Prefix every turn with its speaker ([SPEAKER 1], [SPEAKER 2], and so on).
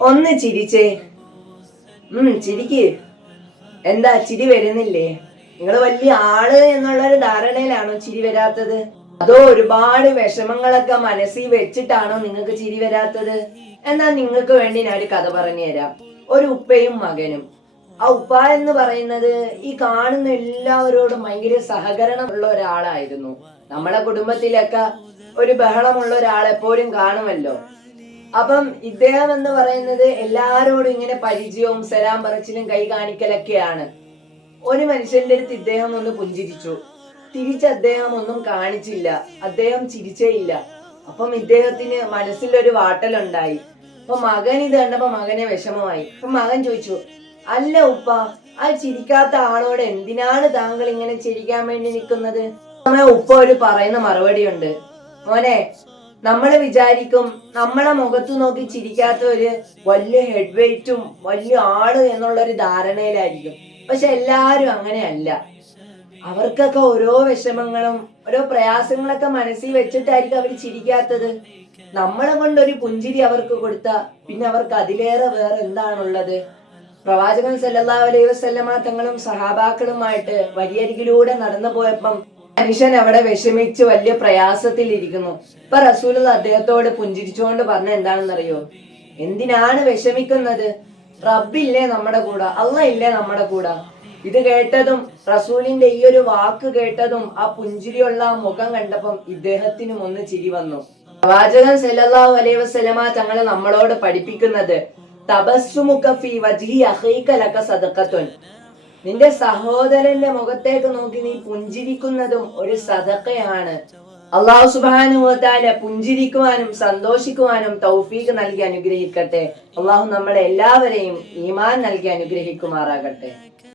[SPEAKER 1] ഒന്ന് ചിരിച്ചേ. ഉം ചിരിക്ക്. എന്താ ചിരി വരുന്നില്ലേ? നിങ്ങൾ വലിയ ആൾ എന്നുള്ള ഒരു ധാരണയിലാണോ ചിരി വരാത്തത്? അതോ ഒരുപാട് വിഷമങ്ങളൊക്കെ മനസ്സിൽ വെച്ചിട്ടാണോ നിങ്ങൾക്ക് ചിരി വരാത്തത്? എന്നാ നിങ്ങൾക്ക് വേണ്ടി ഞാൻ ഒരു കഥ പറഞ്ഞു തരാം. ഒരു ഉപ്പയും മകനും. ആ ഉപ്പ എന്ന് പറയുന്നത് ഈ കാണുന്ന എല്ലാവരോടും ഭയങ്കര സഹകരണം ഉള്ള ഒരാളായിരുന്നു. നമ്മളെ കുടുംബത്തിലൊക്കെ ഒരു ബഹളമുള്ള ഒരാൾ എപ്പോഴും കാണുമല്ലോ. അപ്പം ഇദ്ദേഹം എന്ന് പറയുന്നത് എല്ലാരോടും ഇങ്ങനെ പരിചയവും സലാം പറച്ചിലും കൈ കാണിക്കലൊക്കെയാണ്. ഒരു മനുഷ്യന്റെ അടുത്ത് ഇദ്ദേഹം ഒന്ന് പുഞ്ചിരിച്ചു. തിരിച്ച് അദ്ദേഹം ഒന്നും കാണിച്ചില്ല. അദ്ദേഹം ചിരിച്ചേ ഇല്ല. അപ്പം ഇദ്ദേഹത്തിന് മനസ്സിലൊരു വാട്ടലുണ്ടായി. അപ്പൊ മകൻ ഇത് കണ്ടപ്പോ മകനെ വിഷമമായി. അപ്പൊ മകൻ ചോദിച്ചു അല്ല ഉപ്പ ആ ചിരിക്കാത്ത ആളോട് എന്തിനാണ് താങ്കൾ ഇങ്ങനെ ചിരിക്കാൻ വേണ്ടി നിൽക്കുന്നത്? ഉപ്പ ഒരു പറയുന്ന മറുപടി ഉണ്ട് മോനെ നമ്മൾ വിചാരിക്കും നമ്മളെ മുഖത്ത് നോക്കി ചിരിക്കാത്ത ഒരു വലിയ ഹെഡ് വെയിറ്റും വലിയ ആൾ എന്നുള്ള ഒരു ധാരണയിലായിരിക്കും. പക്ഷെ എല്ലാരും അങ്ങനെയല്ല. അവർക്കൊക്കെ ഓരോ വിഷമങ്ങളും ഓരോ പ്രയാസങ്ങളൊക്കെ മനസ്സിൽ വെച്ചിട്ടായിരിക്കും അവർ ചിരിക്കാത്തത്. നമ്മളെ കൊണ്ട് ഒരു പുഞ്ചിരി അവർക്ക് കൊടുത്ത പിന്നെ അവർക്ക് അതിലേറെ വേറെ എന്താണുള്ളത്? പ്രവാചകൻ സല്ലാ അലൈഹി വസല്ലമ തങ്ങളും സഹാബാക്കളുമായിട്ട് വഴിയരികിലൂടെ നടന്നു പോയപ്പം മനുഷ്യൻ അവിടെ വിഷമിച്ച് വലിയ പ്രയാസത്തിലിരിക്കുന്നു. ഇപ്പൊ റസൂൽ അദ്ദേഹത്തോട് പുഞ്ചിരിച്ചുകൊണ്ട് പറഞ്ഞ എന്താണെന്നറിയോ? എന്തിനാണ് വിഷമിക്കുന്നത്? റബ്ബില്ലേ നമ്മുടെ കൂടെ അല്ല ഇല്ലേ നമ്മുടെ കൂടെ. ഇത് കേട്ടതും റസൂലിന്റെ ഈ ഒരു വാക്ക് കേട്ടതും ആ പുഞ്ചിരിയുള്ള ആ മുഖം കണ്ടപ്പം ഇദ്ദേഹത്തിനും ഒന്ന് ചിരി വന്നു. പ്രവാചകൻ സല്ലല്ലാഹു അലൈഹി വസല്ലമ തങ്ങളെ നമ്മളോട് പഠിപ്പിക്കുന്നത് തബസ്സുമുക ഫീ വജ്ഹി ലക നിന്റെ സഹോദരന്റെ മുഖത്തേക്ക് നോക്കി നീ പുഞ്ചിരിക്കുന്നതും ഒരു സദക്കയാണ് അള്ളാഹു സുബാനുവത്താല പുഞ്ചിരിക്കുവാനും സന്തോഷിക്കുവാനും തൗഫീഖ് നൽകി അനുഗ്രഹിക്കട്ടെ. അള്ളാഹു നമ്മളെ എല്ലാവരെയും ഈമാൻ നൽകി അനുഗ്രഹിക്കുമാറാകട്ടെ.